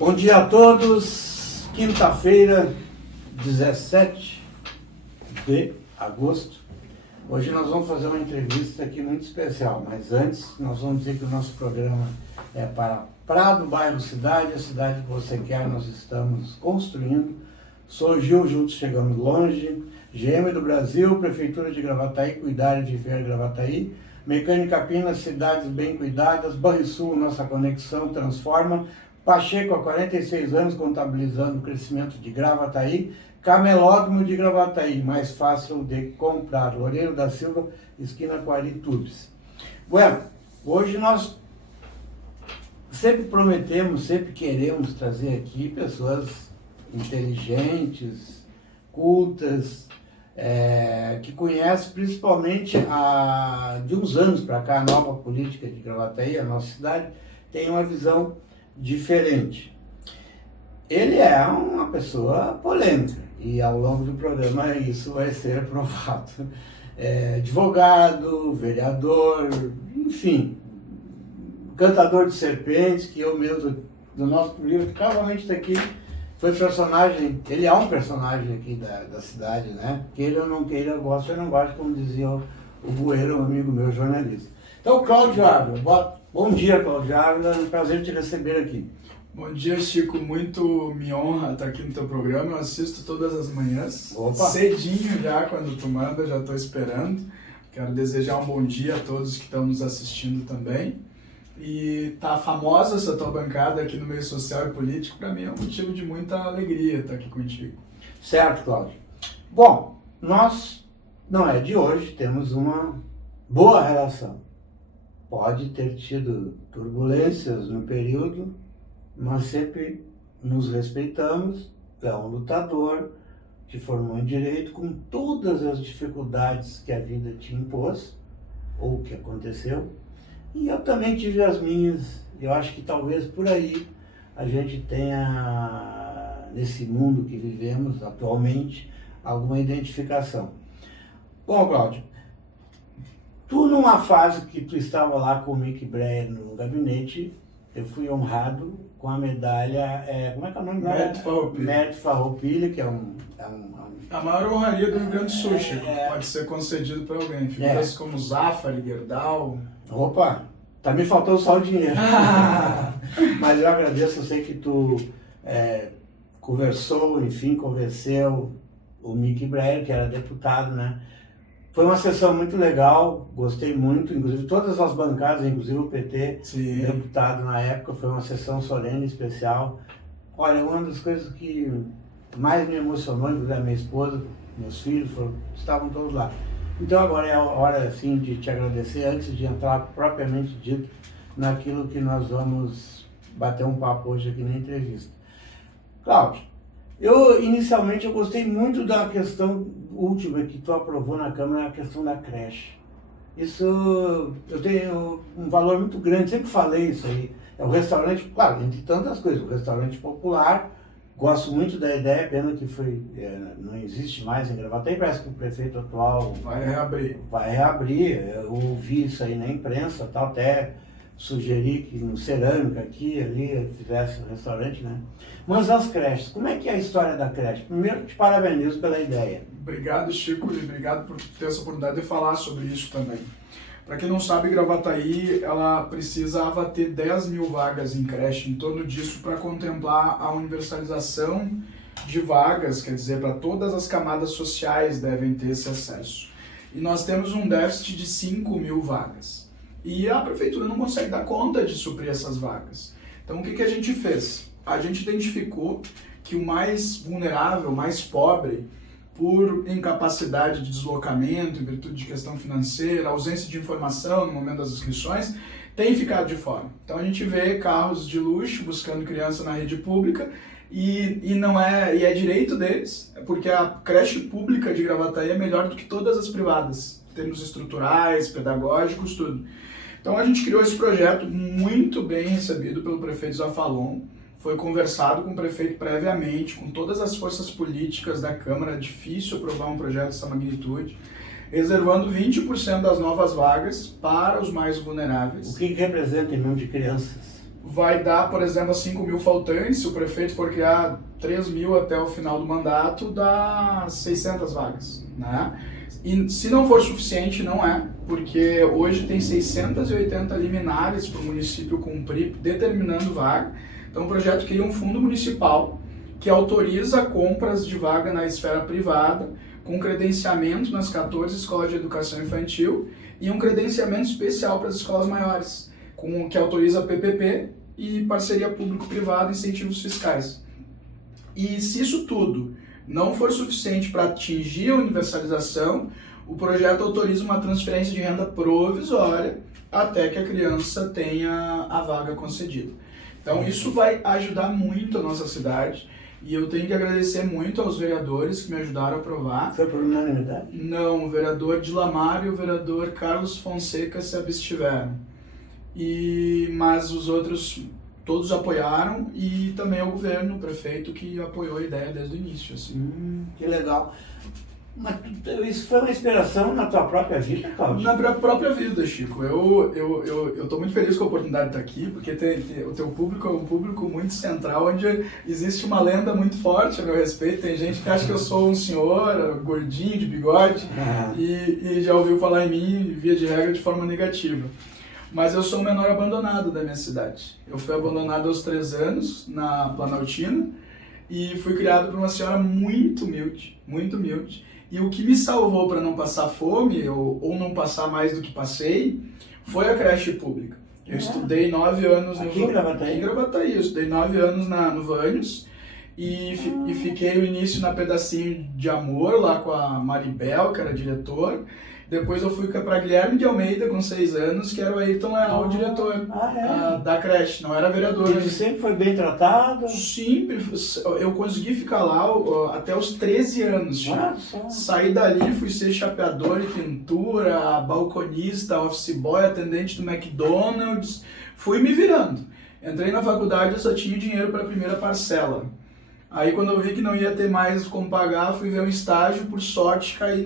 Bom dia a todos, quinta-feira, 17 de agosto. Hoje nós vamos fazer uma entrevista aqui muito especial, mas antes nós vamos dizer que o nosso programa é para Prado, bairro Cidade, a cidade que você quer, nós estamos construindo. Sou Gil, juntos chegamos longe. GM do Brasil, Prefeitura de Gravataí, cuidar de viver Gravataí. Mecânica Pina, cidades bem cuidadas. Banrisul, nossa conexão transforma. Pacheco, há 46 anos, contabilizando o crescimento de Gravataí. Camelódromo de Gravataí, mais fácil de comprar. Loureiro da Silva, esquina com Aritubes. Bueno, hoje nós sempre prometemos, sempre queremos trazer aqui pessoas inteligentes, cultas, que conhecem principalmente de uns anos para cá a nova política de Gravataí, a nossa cidade, tem uma visão diferente. Ele é uma pessoa polêmica e ao longo do programa isso vai ser provado. Advogado, vereador, enfim, cantador de serpentes, que eu mesmo, do nosso livro, casualmente está aqui, foi personagem, ele é um personagem aqui da cidade, né? Queira ou não queira, gosta ou não gosta, como dizia o Bueiro, um amigo meu, jornalista. Então, Cláudio Ávila, bom dia, Cláudio Ávila, é um prazer te receber aqui. Bom dia, Chico, muito me honra estar aqui no teu programa, eu assisto todas as manhãs, cedinho já, quando tu manda, já estou esperando. Quero desejar um bom dia a todos que estão nos assistindo também. E tá famosa essa tua bancada aqui no meio social e político, para mim é um motivo de muita alegria estar aqui contigo. Certo, Cláudio. Bom, nós, não é de hoje, temos uma boa relação. Pode ter tido turbulências no período, mas sempre nos respeitamos. É um lutador que formou em direito com todas as dificuldades que a vida te impôs, ou que aconteceu. E eu também tive as minhas. Eu acho que talvez por aí a gente tenha, nesse mundo que vivemos atualmente, alguma identificação. Bom, Cláudio, tu numa fase que tu estava lá com o Mick Breyer no gabinete, eu fui honrado com a medalha, como é que é o nome dela? Mérito Farroupilha, que é a maior honraria do Rio Grande do Sul, Chico, pode ser concedido para alguém. Figuras como Zafari, Gerdau. Opa, tá me faltando só o dinheiro. Mas eu agradeço, eu sei que tu conversou, enfim, convenceu o Mick Breyer, que era deputado, né? Foi uma sessão muito legal, gostei muito, inclusive todas as bancadas, inclusive o PT, Sim. Deputado na época, foi uma sessão solene, especial. Olha, uma das coisas que mais me emocionou, inclusive a minha esposa, meus filhos, estavam todos lá. Então agora é a hora, assim, de te agradecer, antes de entrar propriamente dito naquilo que nós vamos bater um papo hoje aqui na entrevista. Cláudio, inicialmente eu gostei muito da questão última que tu aprovou na Câmara, a questão da creche. Isso eu tenho um valor muito grande, sempre falei isso aí. É um restaurante, claro, entre tantas coisas, um restaurante popular. Gosto muito da ideia, pena que não existe mais em Gravataí, parece que o prefeito atual vai reabrir. Eu ouvi isso aí na imprensa, tal, até sugeri que no Cerâmica aqui, ali, fizesse um restaurante, né? Mas as creches, como é que é a história da creche? Primeiro, te parabenizo pela ideia. Obrigado, Chico, e obrigado por ter essa oportunidade de falar sobre isso também. Para quem não sabe, Gravataí, ela precisava ter 10 mil vagas em creche, em torno disso, para contemplar a universalização de vagas, quer dizer, para todas as camadas sociais devem ter esse acesso. E nós temos um déficit de 5 mil vagas. E a prefeitura não consegue dar conta de suprir essas vagas. Então, o que a gente fez? A gente identificou que o mais vulnerável, mais pobre, por incapacidade de deslocamento, em virtude de questão financeira, ausência de informação no momento das inscrições, tem ficado de fora. Então a gente vê carros de luxo buscando criança na rede pública e é direito deles, porque a creche pública de Gravataí é melhor do que todas as privadas, em termos estruturais, pedagógicos, tudo. Então a gente criou esse projeto muito bem recebido pelo prefeito Zafalon. Foi conversado com o prefeito previamente, com todas as forças políticas da Câmara, é difícil aprovar um projeto dessa magnitude, reservando 20% das novas vagas para os mais vulneráveis. O que representa em número de crianças? vai dar, por exemplo, 5 mil faltantes. Se o prefeito for criar 3 mil até o final do mandato, dá 600 vagas, né? E se não for suficiente, não é, porque hoje tem 680 liminares para o município cumprir, determinando vaga. Então o projeto cria um fundo municipal que autoriza compras de vaga na esfera privada, com credenciamento nas 14 escolas de educação infantil e um credenciamento especial para as escolas maiores, que autoriza PPP e parceria público-privada e incentivos fiscais. E se isso tudo não for suficiente para atingir a universalização, o projeto autoriza uma transferência de renda provisória até que a criança tenha a vaga concedida. Então isso vai ajudar muito a nossa cidade e eu tenho que agradecer muito aos vereadores que me ajudaram a aprovar. Foi por unanimidade? Não, o vereador Dilamar e o vereador Carlos Fonseca se abstiveram. Mas os outros todos apoiaram e também o governo, o prefeito, que apoiou a ideia desde o início. Assim. Que legal. Mas isso foi uma inspiração na tua própria vida, Cláudio? Na minha própria vida, Chico. Eu estou muito feliz com a oportunidade de estar aqui, porque o teu público é um público muito central, onde existe uma lenda muito forte a meu respeito. Tem gente que acha que eu sou um senhor gordinho, de bigode, e já ouviu falar em mim, via de regra, de forma negativa. Mas eu sou o menor abandonado da minha cidade. Eu fui abandonado aos 3 anos, na Planaltina, e fui criado por uma senhora muito humilde, muito humilde. E o que me salvou para não passar fome, ou não passar mais do que passei, foi a creche pública. Eu estudei 9 anos aqui em Gravataí? Em Gravataí, eu estudei 9 anos no Vânios, e fiquei o início na Pedacinho de Amor, lá com a Maribel, que era diretora. Depois eu fui para Guilherme de Almeida, com 6 anos, que era o Ayrton Leal, o diretor da creche, não era vereador. Ele sempre foi bem tratado? Sempre. Eu consegui ficar lá até os 13 anos. Saí dali, fui ser chapeador de pintura, balconista, office boy, atendente do McDonald's. Fui me virando. Entrei na faculdade, eu só tinha dinheiro para a primeira parcela. Aí quando eu vi que não ia ter mais como pagar, fui ver um estágio, por sorte caí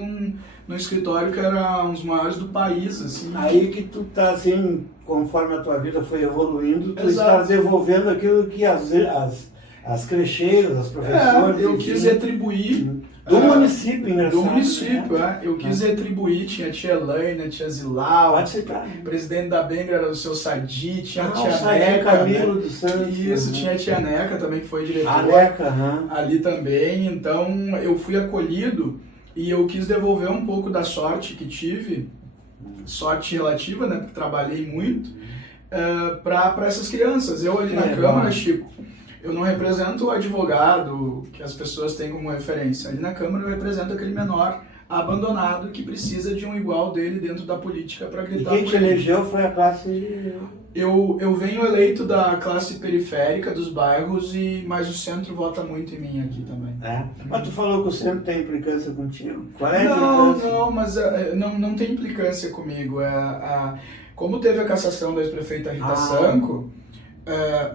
num escritório que era um dos maiores do país, assim. Aí que tu tá assim, conforme a tua vida foi evoluindo, tu Exato. estás devolvendo aquilo que as crecheiras, as professoras... Eu quis retribuir... Do município, engraçado. Do município, Eu quis retribuir, tinha a tia Elaine, a tia Zilau, o presidente da Bengra era o seu Sadi, tinha a tia Neca, Camilo dos Santos. Isso, tinha a tia Neca também, que foi diretora. A Neca, ali também, então eu fui acolhido e eu quis devolver um pouco da sorte que tive, sorte relativa, né, porque trabalhei muito, para essas crianças. Eu ali na Câmara, Chico, eu não represento o advogado que as pessoas têm como referência. Ali na Câmara eu represento aquele menor abandonado que precisa de um igual dele dentro da política para gritar. E quem te elegeu foi a classe... Eu venho eleito da classe periférica dos bairros, mas o centro vota muito em mim aqui também. Mas tu falou que o centro tem implicância contigo? Qual é a implicância? Não, mas não tem implicância comigo. Como teve a cassação da ex-prefeita Rita Sanco,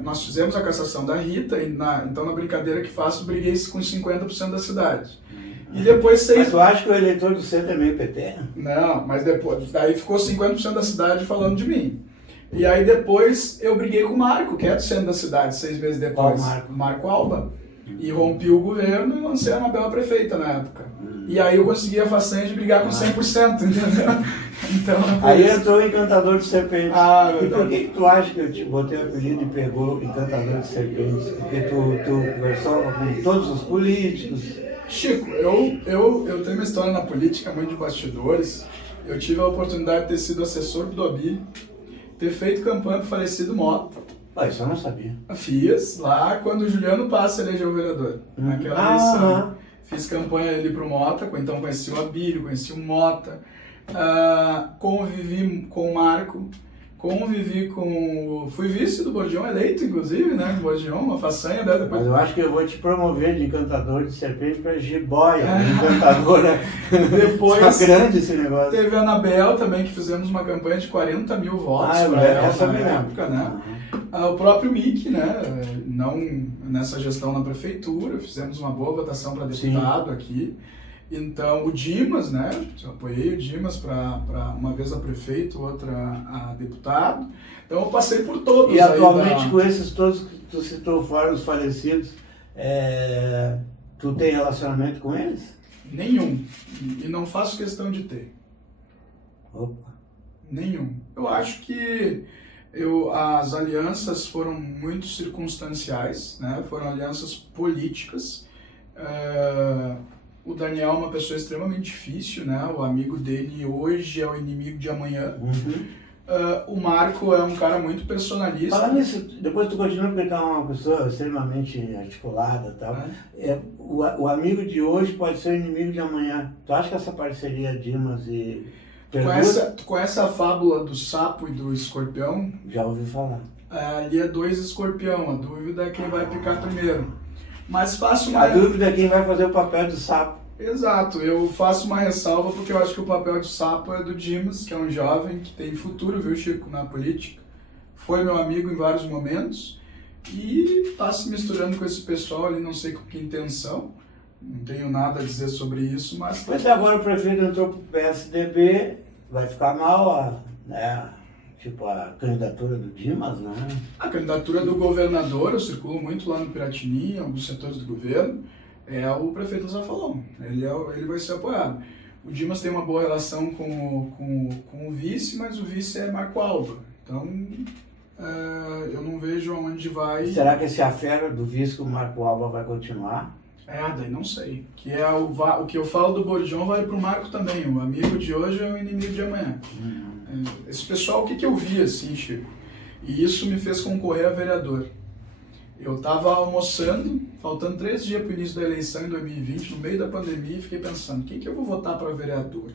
nós fizemos a cassação da Rita, então na brincadeira que faço, briguei com 50% da cidade. E depois Mas tu acha que o eleitor do centro é meio PT? Não, mas daí ficou 50% da cidade falando de mim. E aí depois eu briguei com o Marco, que é do centro da cidade, 6 meses depois. Marco Alba. E rompi o governo e lancei a Anabel a prefeita na época. E aí eu consegui a façanha de brigar com 100%, entendeu? Então, aí entrou o Encantador de Serpentes. E por que tu acha que eu te botei o apelido e pegou Encantador de Serpentes? Porque tu conversava com todos os políticos. Chico, eu tenho uma história na política, muito de bastidores. Eu tive a oportunidade de ter sido assessor do Abílio, ter feito campanha para o falecido Mota. Isso eu não sabia. Fiz lá quando o Juliano Passa elegeu o vereador, naquela eleição. Fiz campanha ali pro Mota, então conheci o Abílio, conheci o Mota, convivi com o Marco, fui vice do Bordião eleito, inclusive, né, do Bordião, uma façanha dela depois. Mas eu acho que eu vou te promover de Encantador de Serpente para jiboia, encantadora. Depois grande esse negócio. Teve a Anabel também, que fizemos uma campanha de 40 mil votos para ela na época, né. O próprio Mickey, né, não nessa gestão na prefeitura, fizemos uma boa votação para deputado aqui. Então, o Dimas, né? Eu apoiei o Dimas para uma vez a prefeito, outra a deputado. Então, eu passei por todos. E atualmente, com esses todos que tu citou fora, os falecidos, tu tem relacionamento com eles? Nenhum. E não faço questão de ter. Opa. Nenhum. Eu acho que as alianças foram muito circunstanciais, né? Foram alianças políticas. O Daniel é uma pessoa extremamente difícil, né? O amigo dele hoje é o inimigo de amanhã. O Marco é um cara muito personalista. Falando nisso, depois tu continua porque tu é uma pessoa extremamente articulada e tal. O amigo de hoje pode ser o inimigo de amanhã. Tu acha que essa parceria Dimas e... Tu conhece a fábula do sapo e do escorpião? Já ouvi falar. Ali é 2 escorpião, a dúvida é quem vai picar primeiro. Mas faço uma... A dúvida é quem vai fazer o papel do sapo. Exato, eu faço uma ressalva porque eu acho que o papel de sapo é do Dimas, que é um jovem que tem futuro, viu, Chico, na política. Foi meu amigo em vários momentos e está se misturando com esse pessoal ali, não sei com que intenção. Não tenho nada a dizer sobre isso, mas... Pois é, agora o prefeito entrou pro PSDB, vai ficar mal a candidatura do Dimas, né? A candidatura do governador, eu circulo muito lá no Piratini, em alguns setores do governo, é o prefeito Zafalon. Ele vai ser apoiado. O Dimas tem uma boa relação com o vice, mas o vice é Marco Alba. Então, eu não vejo aonde vai... Será que esse affair do vice com o Marco Alba vai continuar? Daí não sei. Que é o que eu falo do Borjão vai pro Marco também. O amigo de hoje é o inimigo de amanhã. Esse pessoal, o que eu vi assim, Chico? E isso me fez concorrer a vereador. Eu estava almoçando, faltando 3 dias para o início da eleição em 2020, no meio da pandemia, e fiquei pensando, quem que eu vou votar para vereador?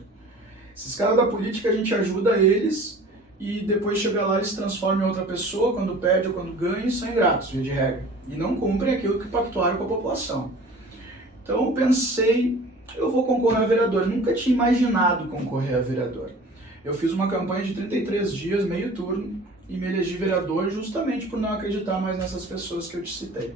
Esses caras da política, a gente ajuda eles e depois chega lá, eles se transformam em outra pessoa, quando perde ou quando ganha, e são ingratos, via de regra. E não cumprem aquilo que pactuaram com a população. Então eu pensei, eu vou concorrer a vereador. Eu nunca tinha imaginado concorrer a vereador. Eu fiz uma campanha de 33 dias, meio turno, e me elegi vereador justamente por não acreditar mais nessas pessoas que eu te citei.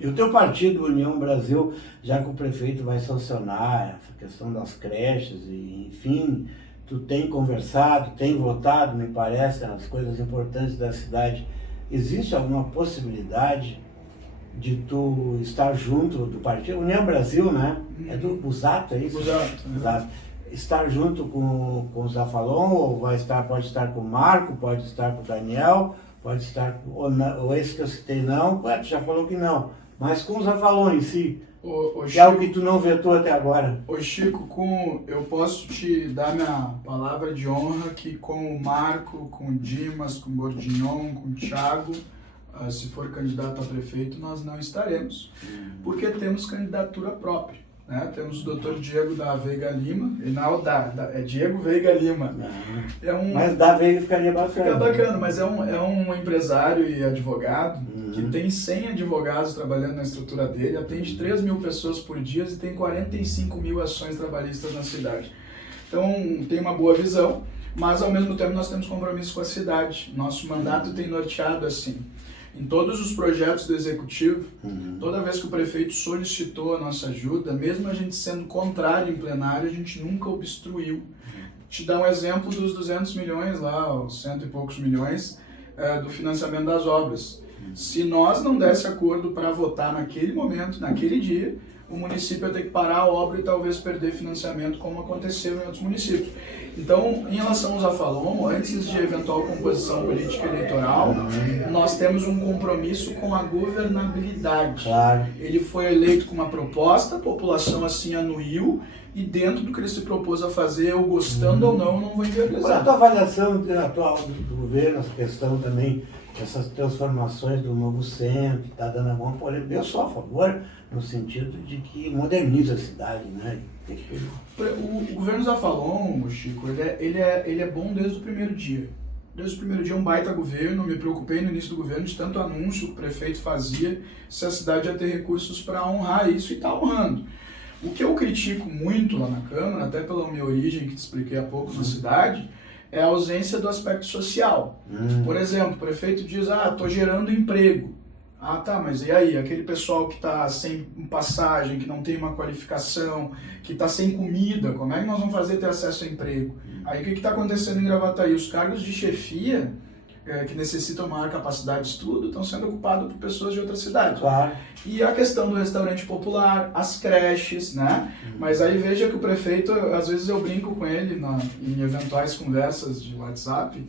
E o teu partido, União Brasil, já que o prefeito vai sancionar essa questão das creches, e enfim, tu tem conversado, tem votado, me parece, nas coisas importantes da cidade. Existe alguma possibilidade de tu estar junto do partido? União Brasil, né? É do Busato, é isso? Busato. Estar junto com o Zafalon, ou pode estar com o Marco, pode estar com o Daniel, pode estar ou esse que eu citei não, tu já falou que não, mas com o Zafalon em si, que é o que tu não vetou até agora. Ô Chico, eu posso te dar minha palavra de honra que com o Marco, com o Dimas, com o Bordignon, com o Thiago, se for candidato a prefeito, nós não estaremos, porque temos candidatura própria. Temos o Dr. Diego da Veiga Lima, é Diego Veiga Lima. Mas da Veiga ficaria bacana. Fica bacana, mas é um empresário e advogado que tem 100 advogados trabalhando na estrutura dele, atende 3 mil pessoas por dia e tem 45 mil ações trabalhistas na cidade. Então tem uma boa visão, mas ao mesmo tempo nós temos compromisso com a cidade. Nosso mandato tem norteado assim. Em todos os projetos do Executivo, toda vez que o prefeito solicitou a nossa ajuda, mesmo a gente sendo contrário em plenário, a gente nunca obstruiu. Te dar um exemplo dos 200 milhões lá, os 100 e poucos milhões do financiamento das obras. Se nós não desse acordo para votar naquele momento, naquele dia, o município ia ter que parar a obra e talvez perder financiamento, como aconteceu em outros municípios. Então, em relação ao Zafalon, antes de eventual composição política eleitoral, nós temos um compromisso com a governabilidade. Claro. Ele foi eleito com uma proposta, a população assim anuiu, e dentro do que ele se propôs a fazer, eu gostando ou não vou inviabilizar. A tua avaliação atual do governo, essa questão também, essas transformações do novo centro, está dando alguma polêmica, eu sou a favor, no sentido de que moderniza a cidade, né? O governo Zafalon, Chico, ele é bom desde o primeiro dia. Desde o primeiro dia é um baita governo, me preocupei no início do governo de tanto anúncio que o prefeito fazia, se a cidade ia ter recursos para honrar isso e está honrando. O que eu critico muito lá na Câmara, até pela minha origem que te expliquei há pouco na cidade, é a ausência do aspecto social. Por exemplo, o prefeito diz, estou gerando emprego. Ah, tá, mas e aí? Aquele pessoal que está sem passagem, que não tem uma qualificação, que está sem comida, como é que nós vamos fazer ter acesso a emprego? Aí o que está acontecendo em Gravataí? Os cargos de chefia, que necessitam maior capacidade de estudo, estão sendo ocupados por pessoas de outras cidades. Claro. E a questão do restaurante popular, as creches, né? Mas aí veja que o prefeito, às vezes eu brinco com ele em eventuais conversas de WhatsApp,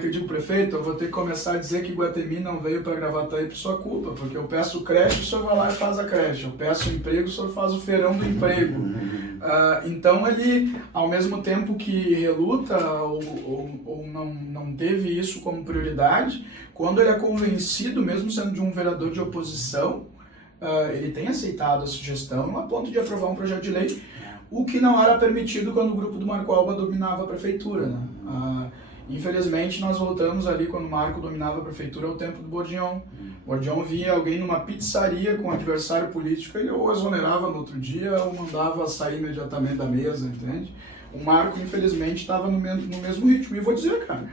que eu digo, prefeito, eu vou ter que começar a dizer que Iguatemi não veio para Gravataí por sua culpa, porque eu peço creche, o senhor vai lá e faz a creche, eu peço emprego, o senhor faz o feirão do emprego. Então ele, ao mesmo tempo que reluta ou não teve isso como prioridade, quando ele é convencido, mesmo sendo de um vereador de oposição, ele tem aceitado a sugestão a ponto de aprovar um projeto de lei, o que não era permitido quando o grupo do Marco Alba dominava a prefeitura, né? Infelizmente, nós voltamos ali, quando o Marco dominava a prefeitura, ao tempo do Bordion. O Bordion via alguém numa pizzaria com um adversário político, ele ou exonerava no outro dia ou mandava sair imediatamente da mesa, entende? O Marco, infelizmente, estava no mesmo ritmo. E vou dizer, cara,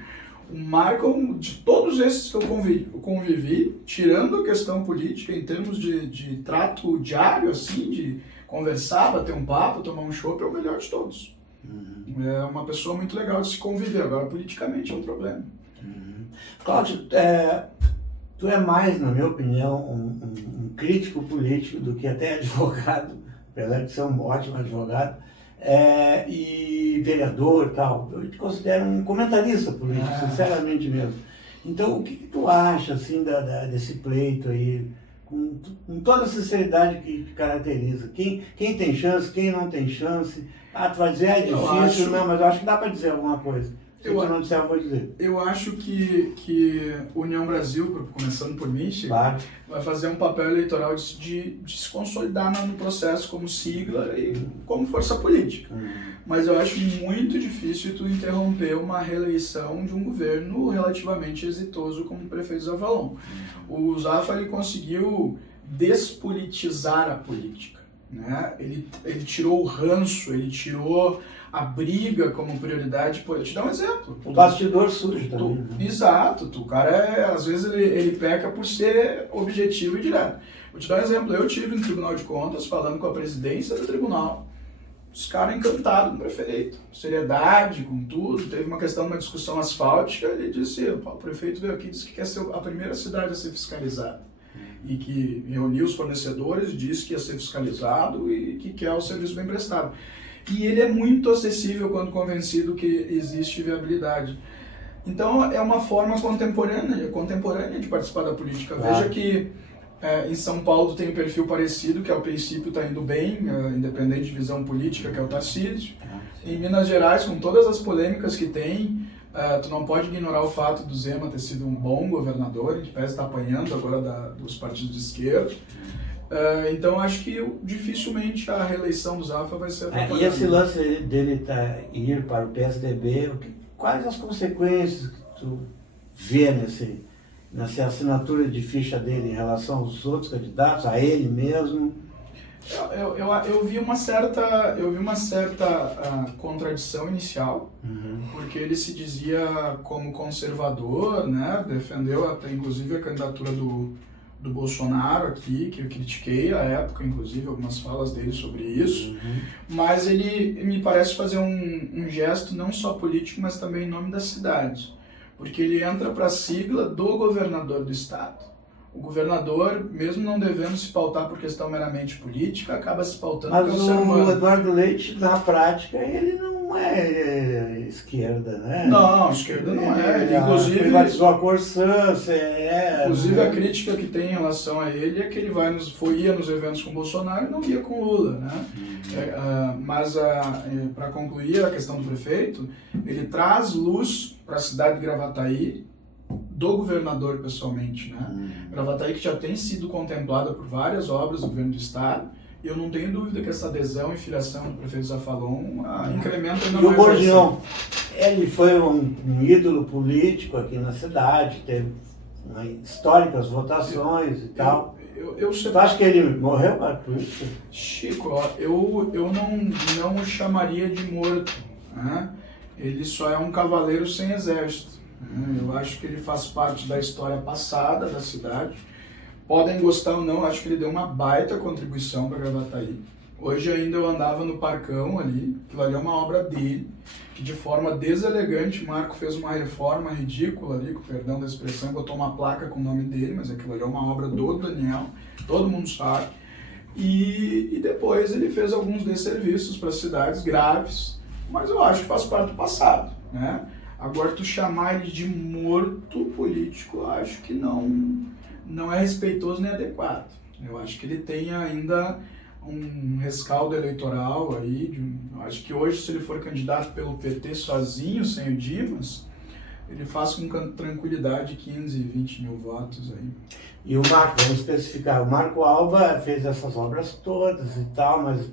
o Marco, de todos esses que eu convivi, tirando a questão política, em termos de trato diário, assim, de conversar, bater um papo, tomar um chopp, é o melhor de todos. É uma pessoa muito legal de se conviver, agora politicamente é um problema. Cláudio, tu é mais, na minha opinião, um crítico político do que até advogado, apesar de ser um ótimo advogado, e vereador e tal. Eu te considero um comentarista político, sinceramente mesmo. Então, o que tu acha, assim, desse pleito aí, com toda a sinceridade que te caracteriza? Quem tem chance, quem não tem chance? Tu vai dizer, é difícil, não, mas eu acho que dá para dizer alguma coisa. Se você não disser, eu vou dizer. Eu acho que União Brasil, começando por mim, claro, vai fazer um papel eleitoral de se consolidar no processo como sigla e como força política. Mas eu acho muito difícil tu interromper uma reeleição de um governo relativamente exitoso como o prefeito Zavalon. O Zafa, ele conseguiu despolitizar a política, né? Ele tirou o ranço, ele tirou a briga como prioridade. Vou te dar um exemplo. O bastidor sujo também. Exato. O cara, às vezes, ele peca por ser objetivo e direto. Vou te dar um exemplo. Eu tive no Tribunal de Contas falando com a presidência do tribunal. Os caras encantados com o prefeito. Seriedade, com tudo. Teve uma questão, uma discussão asfáltica. Ele disse, o prefeito veio aqui e disse que quer ser a primeira cidade a ser fiscalizada. E que reuniu os fornecedores, disse que ia ser fiscalizado e que quer o serviço bem prestado. E ele é muito acessível quando convencido que existe viabilidade. Então é uma forma contemporânea de participar da política. Veja que em São Paulo tem um perfil parecido, que ao princípio está indo bem, independente de visão política, que é o Tarcísio. Em Minas Gerais, com todas as polêmicas que tem, tu não pode ignorar o fato do Zema ter sido um bom governador, que parece estar apanhando agora dos partidos de esquerda. Então acho que dificilmente a reeleição do Zafa vai ser atrapalhada. E esse lance dele ir para o PSDB, quais as consequências que tu vê nessa assinatura de ficha dele em relação aos outros candidatos, a ele mesmo? Eu vi uma certa contradição inicial, porque ele se dizia como conservador, né? Defendeu até inclusive a candidatura do Bolsonaro aqui, que eu critiquei à época, inclusive, algumas falas dele sobre isso, mas ele me parece fazer um gesto não só político, mas também em nome da cidade, porque ele entra para a sigla do governador do estado. O governador, mesmo não devendo se pautar por questão meramente política, acaba se pautando pelo ser humano. Mas o Eduardo Leite, na prática, ele não é esquerda, né? Não, esquerda não é. Ele, inclusive, privatizou a Corsã, inclusive a crítica que tem em relação a ele é que ele ia nos eventos com Bolsonaro e não ia com Lula, né? Mas, para concluir a questão do prefeito, ele traz luz para a cidade de Gravataí, do governador pessoalmente, né? Gravataí que já tem sido contemplada por várias obras do governo do estado, e eu não tenho dúvida que essa adesão e filiação do prefeito Zafalon incrementa ainda mais. E o Bordion, ele foi um ídolo político aqui na cidade, teve históricas votações e tal. Tu acha que ele morreu para a política? Chico, eu não o chamaria de morto, né? Ele só é um cavaleiro sem exército. Eu acho que ele faz parte da história passada da cidade. Podem gostar ou não, acho que ele deu uma baita contribuição para Gravataí. Hoje ainda eu andava no Parcão ali, aquilo ali é uma obra dele, que de forma deselegante o Marco fez uma reforma ridícula ali, com perdão da expressão, botou uma placa com o nome dele, mas aquilo ali é uma obra do Daniel, todo mundo sabe. E depois ele fez alguns desserviços para cidades graves, mas eu acho que faz parte do passado, né? Agora, tu chamar ele de morto político, eu acho que não é respeitoso nem adequado. Eu acho que ele tem ainda um rescaldo eleitoral aí. Eu acho que hoje, se ele for candidato pelo PT sozinho, sem o Dimas, ele faz com tranquilidade 15, 20 mil votos aí. E o Marco, vamos especificar, o Marco Alba fez essas obras todas e tal, mas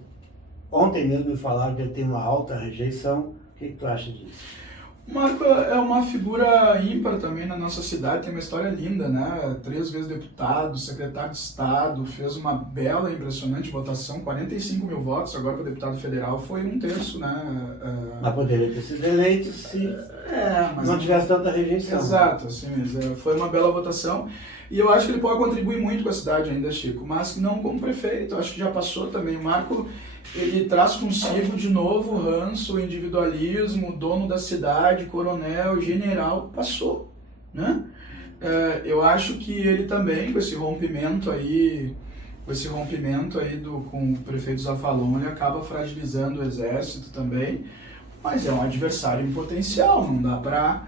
ontem mesmo me falaram que ele tem uma alta rejeição. O que tu acha disso? O Marco é uma figura ímpar também na nossa cidade, tem uma história linda, né? 3 vezes deputado, secretário de Estado, fez uma bela e impressionante votação, 45 mil votos, agora para deputado federal foi 1/3, né? Mas poderia ter sido eleito se mas não tivesse tanta rejeição. Exato, assim, foi uma bela votação. E eu acho que ele pode contribuir muito com a cidade ainda, Chico, mas não como prefeito, eu acho que já passou também. O Marco, ele traz consigo de novo o ranço, o individualismo, dono da cidade, coronel, general, passou, né? Eu acho que ele também, com esse rompimento aí com o prefeito Zafalon, ele acaba fragilizando o exército também, mas é um adversário em potencial, não dá para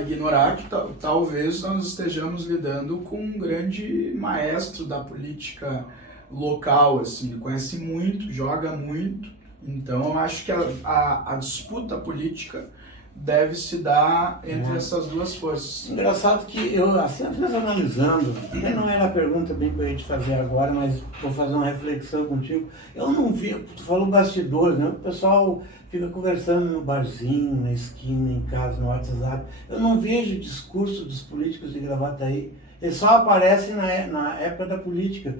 ignorar que talvez nós estejamos lidando com um grande maestro da política local, assim, ele conhece muito, joga muito, então eu acho que a disputa política deve se dar entre essas duas forças. Engraçado que eu, assim, às vezes analisando, não era a pergunta bem que eu ia te fazer agora, mas vou fazer uma reflexão contigo. Eu não vi, tu falou bastidores, né? O pessoal fica conversando no barzinho, na esquina, em casa, no WhatsApp. Eu não vejo discurso dos políticos de Gravataí. Eles só aparecem na época da política.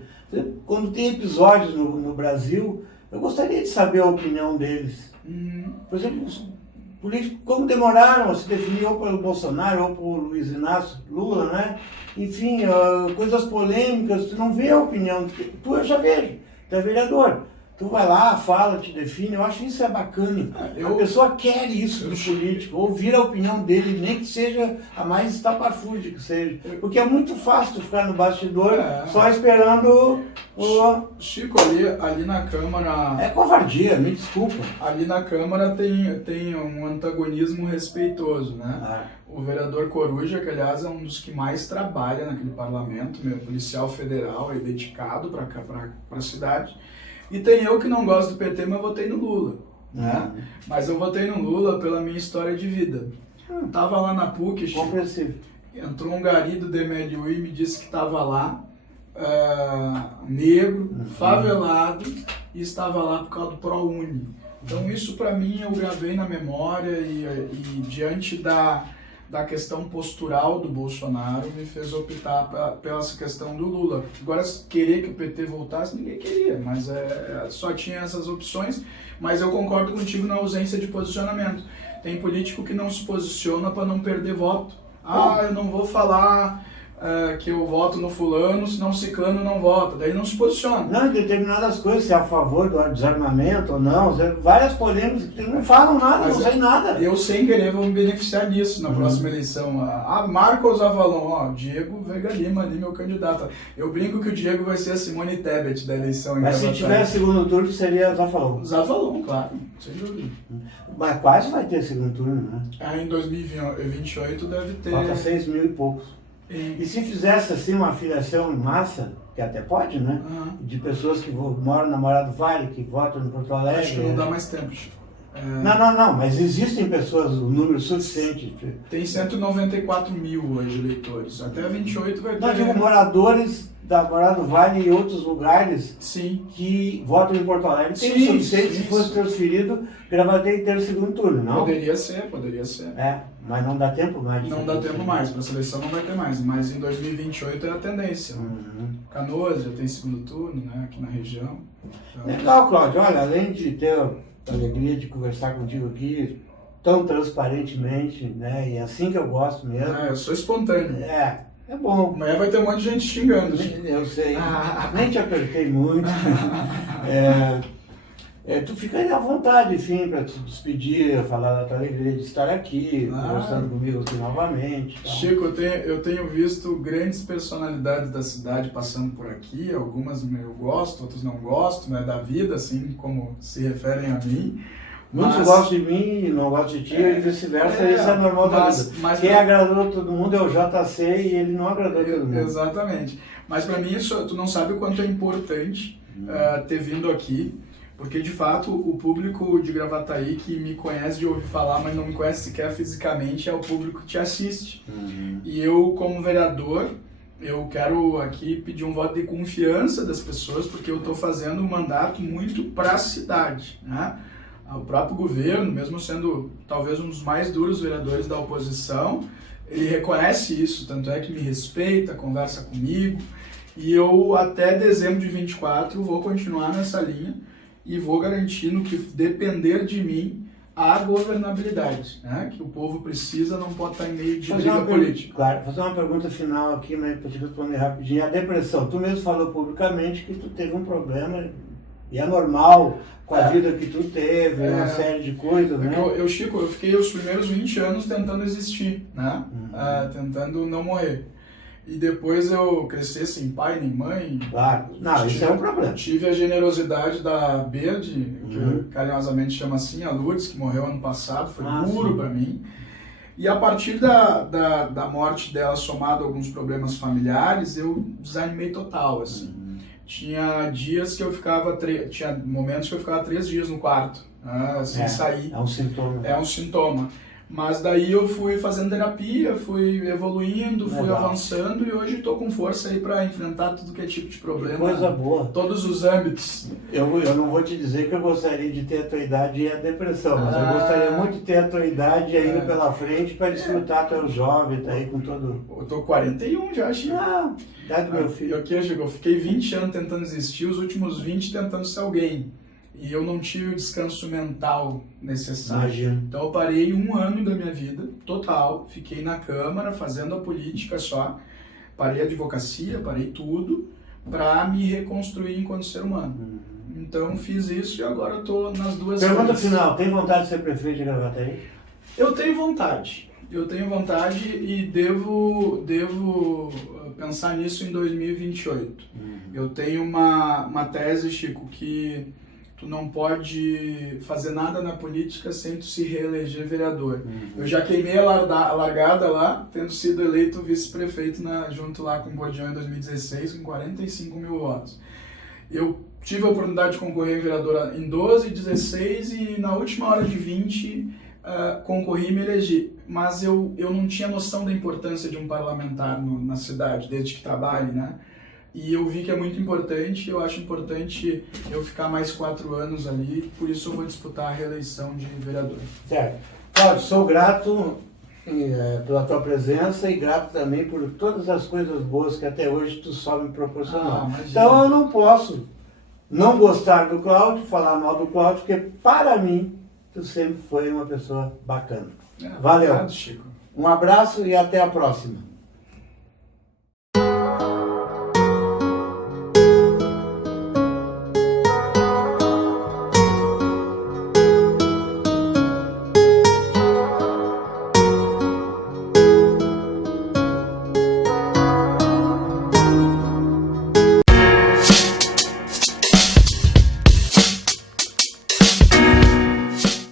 Quando tem episódios no Brasil, eu gostaria de saber a opinião deles. Por exemplo, os políticos, como demoraram a se definir ou pelo Bolsonaro ou por Luiz Inácio Lula, né? Enfim, coisas polêmicas, tu não vê a opinião. Eu já vejo, tu é vereador. Tu vai lá, fala, te define, eu acho isso é bacana. A pessoa quer isso do político, ouvir a opinião dele, nem que seja a mais estapafúrdia que seja. Porque é muito fácil tu ficar no bastidor só esperando o... Chico, ali na Câmara... É covardia, me desculpa. Ali na Câmara tem um antagonismo respeitoso, né? O vereador Coruja, que aliás é um dos que mais trabalha naquele parlamento, meu policial federal, é dedicado para a cidade. E tem eu que não gosto do PT, mas votei no Lula, né? Mas eu votei no Lula pela minha história de vida. Eu tava lá na PUC, entrou um gari do DMLU e me disse que estava lá, negro, favelado, e estava lá por causa do ProUni. Então isso para mim eu gravei na memória e diante da questão postural do Bolsonaro me fez optar pela essa questão do Lula. Agora, querer que o PT voltasse, ninguém queria, mas só tinha essas opções. Mas eu concordo contigo na ausência de posicionamento. Tem político que não se posiciona para não perder voto. Eu não vou falar que eu voto no fulano, senão o ciclano não vota. Daí não se posiciona. Não, determinadas coisas, se é a favor do desarmamento ou não, várias polêmicas, eles não falam nada, mas não sei nada. Eu, sem querer, vou me beneficiar disso na próxima eleição. Marcos Avalon, Diego Veiga Lima ali, meu candidato. Eu brinco que o Diego vai ser a Simone Tebet da eleição. Mas se tiver segundo turno, seria Zafalon. Zafalon, claro, sem dúvida. Mas quase vai ter segundo turno, né? Em 2028 deve ter... Falta 6 mil e poucos. E se fizesse assim uma filiação em massa, que até pode, né? De pessoas que moram na Morada do Vale, que votam em Porto Alegre. Acho que não dá mais tempo. Não, mas existem pessoas, um número suficiente. Tem 194 mil hoje eleitores. Até 28 vai ter. Nós temos moradores da Morada do Vale e outros lugares que votam em Porto Alegre. Tem o suficiente se fosse transferido, Gravataí ter o segundo turno, não? Poderia ser. Mas não dá tempo mais. Não dá tempo mais, para a seleção não vai ter mais. Mas em 2028 é a tendência. Canoas já tem segundo turno, né, aqui na região. Então... Legal, Cláudio. Olha, além de ter a alegria de conversar contigo aqui tão transparentemente, né, e é assim que eu gosto mesmo. Eu sou espontâneo. É bom. Amanhã vai ter um monte de gente xingando. Eu sei. Nem te apertei muito. Tu fica aí à vontade, enfim, para te despedir, falar da tua alegria de estar aqui, conversando comigo aqui novamente. Tá? Chico, eu tenho visto grandes personalidades da cidade passando por aqui, algumas eu gosto, outras não gosto, né, da vida, assim como se referem a mim. Muitos gostam de mim e não gostam de ti, e vice-versa, isso é normal da vida. Quem agradou todo mundo é o JC e ele não agradou todo mundo. Exatamente. Mas para mim, tu não sabe o quanto é importante ter vindo aqui, porque de fato o público de Gravataí que me conhece de ouvir falar, mas não me conhece sequer fisicamente, é o público que te assiste. E eu, como vereador, eu quero aqui pedir um voto de confiança das pessoas, porque eu estou fazendo um mandato muito para a cidade, né? O próprio governo, mesmo sendo talvez um dos mais duros vereadores da oposição, ele reconhece isso, tanto é que me respeita, conversa comigo, e eu até dezembro de 24 vou continuar nessa linha e vou garantir no que depender de mim a governabilidade, né? Que o povo precisa, não pode estar em meio de briga política. Claro, vou fazer uma pergunta final aqui, mas para te responder rapidinho. A depressão, tu mesmo falou publicamente que tu teve um problema, e é normal com a vida que tu teve, uma série de coisas, né? Chico, eu fiquei os primeiros 20 anos tentando existir, né? Tentando não morrer. E depois eu cresci sem pai nem mãe. Claro, não, isso é um problema. Tive a generosidade da Berde, que eu carinhosamente chamo assim, a Lourdes, que morreu ano passado, foi duro para mim. E a partir da morte dela, somado a alguns problemas familiares, eu desanimei total, assim. Tinha dias que eu ficava, tinha momentos que eu ficava 3 dias no quarto, sem sair. É um sintoma. É um sintoma. Mas daí eu fui fazendo terapia, fui evoluindo, fui avançando e hoje estou com força aí para enfrentar tudo que é tipo de problema. Coisa boa. Todos os âmbitos. Eu não vou te dizer que eu gostaria de ter a tua idade e a depressão, mas eu gostaria muito de ter a tua idade ainda pela frente para desfrutar, tu é jovem, tá aí com todo... Eu tô 41 já, Chico. Idade do meu filho. Eu fiquei 20 anos tentando existir, os últimos 20 tentando ser alguém. E eu não tive o descanso mental necessário. Imagino. Então eu parei 1 ano da minha vida, total, fiquei na Câmara fazendo a política só, parei a advocacia, parei tudo, para me reconstruir enquanto ser humano. Então fiz isso e agora estou nas duas Pergunta frentes. final, tem vontade de ser prefeito de Gravataí? Eu tenho vontade e devo pensar nisso em 2028. Eu tenho uma tese, Chico, que tu não pode fazer nada na política sem tu se reeleger vereador. Eu já queimei a largada lá, tendo sido eleito vice-prefeito junto lá com o Bodião em 2016, com 45 mil votos. Eu tive a oportunidade de concorrer em vereador em 12, 16 e na última hora de 20 concorri e me elegi. Mas eu não tinha noção da importância de um parlamentar na cidade, desde que trabalhe, né? E eu vi que é muito importante, eu acho importante eu ficar mais 4 anos ali, por isso eu vou disputar a reeleição de vereador. Certo. Cláudio, sou grato pela tua presença e grato também por todas as coisas boas que até hoje tu só me proporcionou. Então eu não posso não gostar do Cláudio, falar mal do Cláudio, porque para mim tu sempre foi uma pessoa bacana. Valeu. Obrigado, Chico. Um abraço e até a próxima.